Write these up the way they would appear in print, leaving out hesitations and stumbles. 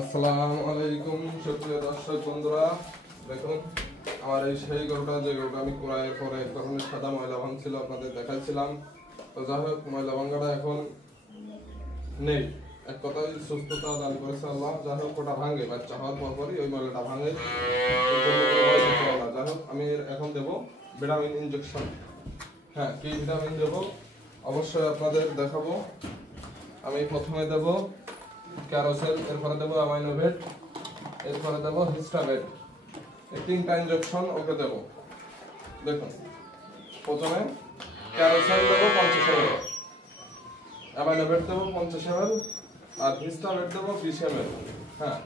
আসসালামু আলাইকুম সুপ্রিয় দর্শক বন্ধুরা, দেখুন আমার এই সেই গরুটা যে গরুটা আমি ক্রয়ের পরে এক ধরনের সাদা ময়লা ভাঙছিল আপনাদের দেখাচ্ছিলাম। তো যাই হোক, ময়লা ভাঙাটা এখন নেই, এক কথায় সুস্থতা দান করেছে আল্লাহ। যাই হোক, ওটা ভাঙে, বাচ্চা হওয়ার পরপরই ওই ময়লাটা ভাঙে। যাই হোক, আমি এখন দেবো ভিটামিন ইনজেকশন। হ্যাঁ, কি ভিটামিন দেবো অবশ্যই আপনাদের দেখাবো। আমি প্রথমে দেবো ক্যারোসেল, এরপরে দেবো অ্যামাইনোভেট, এরপরে দেবো হিস্টাভেট। এই তিনটা ইনজেকশন ওকে দেবো। দেখুন, প্রথমে ক্যারোসেল দেবো 50 ml, অ্যামাইনোভেট দেবো 50 ml, আর হিস্টাভেট দেবো 20 ml। হ্যাঁ,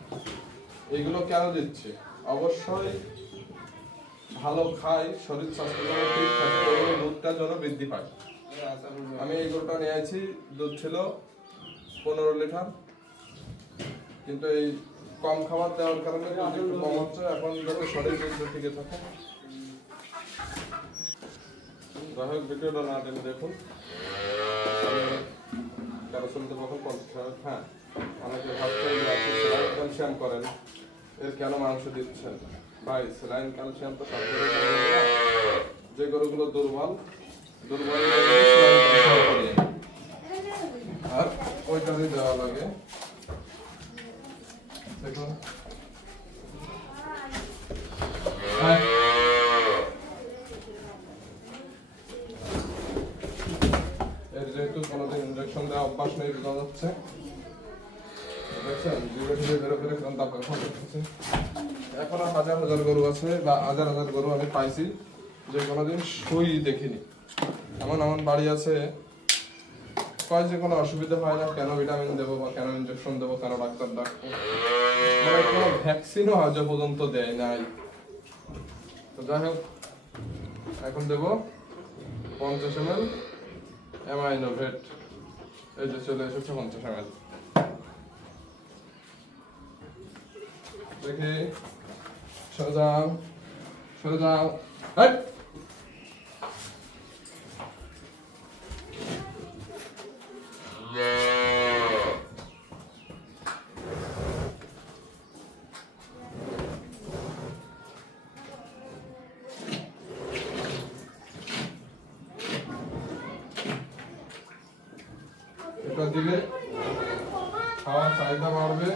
এইগুলো কেন দিচ্ছি? অবশ্যই ভালো খাই, শরীর স্বাস্থ্য যেন ঠিক থাকে, এবং দুধটা যেন বৃদ্ধি পায়। আমি এই গরুটা নিয়ে আছি, দুধ ছিল 15 লিটার, কিন্তু এই কম খাবার দেওয়ার কারণে একটু কম হচ্ছে। এখন যাতে শরীর টিকে থাকে, যাই হোক ভিডিওটা না টেনে দেখুন। ক্যারোসেল দেবো এখন 50 ml। হ্যাঁ, অনেকে ভাবছেন যে আপনি সেলাইন ক্যালসিয়াম করেন, এর কেন মাংস দিচ্ছেন? ভাই, সেলাইন ক্যালসিয়াম তো সব যে গরুগুলো দুর্বল আর ওইটারই দেওয়া লাগে। দেখুন, এর যেহেতু কোনোদিন ইনজেকশন দেওয়া অভ্যাস নেই, বোঝা যাচ্ছে। দেখছেন জিভে টিভে বেরো বেরো কেমন দাপ করতেছে। এখন হাজার হাজার গরু আছে বা হাজার হাজার গরু আমি পাইছি যে কোনোদিন সুই দেখিনি। এমন বাড়ি আছে, কয় যে কোনো অসুবিধা হয় না, কেন ভিটামিন দেবো বা কেন ইনজেকশন দেবো, কেন ডাক্তার ডাকবো, মানে কোনো ভ্যাকসিনও আজ পর্যন্ত দেয় নাই। তো যাই হোক, এখন দেবো 50 ml অ্যামাইনোভেট। এই যে চলে এসেছে 50 ml। দেখি, সরে যাও। এটা দিলে খাওয়ার চাহিদা বাড়বে,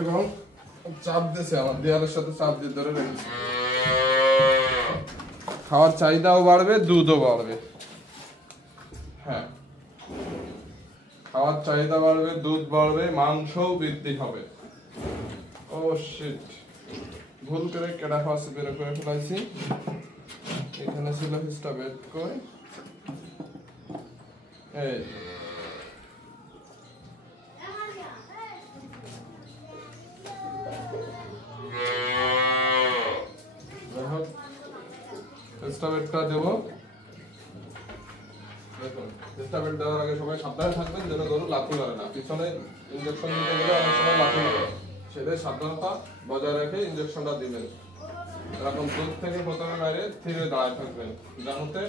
এবং চাপ দিয়েছে, আমার দেয়ালের সাথে চাপ দিয়ে ধরে রেখেছে। খাওয়ার চাহিদাও বাড়বে, দুধও বাড়বে। হ্যাঁ, খাওয়ার চাহিদা বাড়বে, দুধ বাড়বে, মাংসও বৃদ্ধি হবে। ও শিট, ভুল করে কেডা ফাঁস বের করে ফেলাইছি। এখানে ছিল হিস্টাভেট, কই এই হিস্টাভেটটা দেবো। দেখুন, হিস্টাভেট দেওয়ার আগে সবাই সাবধানে থাকবেন যেন গরু লাথি মারে না। পিছনে ইনজেকশন দিতে গেলে অনেক সময় লাথি মারে, সেটাই সাবধানতা বজায় রেখে ইনজেকশনটা দিবেন। এরকম দুধ থেকে প্রথমে বাইরে ধীরে দাঁড়ায় থাকবেন, যাতে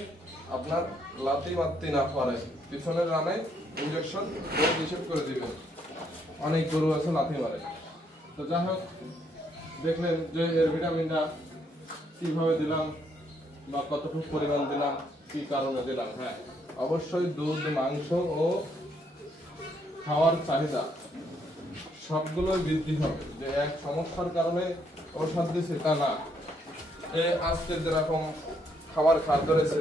আপনার লাথি মারতে না পারে। পিছনের রানে ইনজেকশন নিষেধ করে দিবেন, অনেক গরু আছে লাথি মারে। তো যাই হোক, দেখলেন যে এর ভিটামিনটা কিভাবে দিলাম বা কতটুকু পরিমাণ দিলাম, কি কারণে দিলাম। হ্যাঁ, অবশ্যই দুধ, মাংস ও খাওয়ার চাহিদা সবগুলোই বৃদ্ধি হবে। যে এক সমস্যার কারণে ঔষধ দিচ্ছে তা না। আজকে যেরকম খাবার খাওয়া ধরেছে,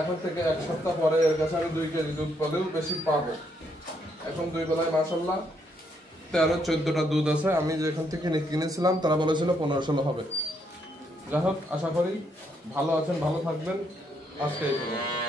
এখন থেকে 1 সপ্তাহ পরে এর কাছে আমি 2 কেজি দুধ পেলেও বেশি পাবো। এখন 2 বেলায় মাশাআল্লাহ 13-14টা দুধ আছে। আমি যেখান থেকে কিনেছিলাম তারা বলেছিল 15-16 হবে। যাই হোক, আশা করি ভালো আছেন, ভালো থাকবেন। আজকে এই পর্যন্ত।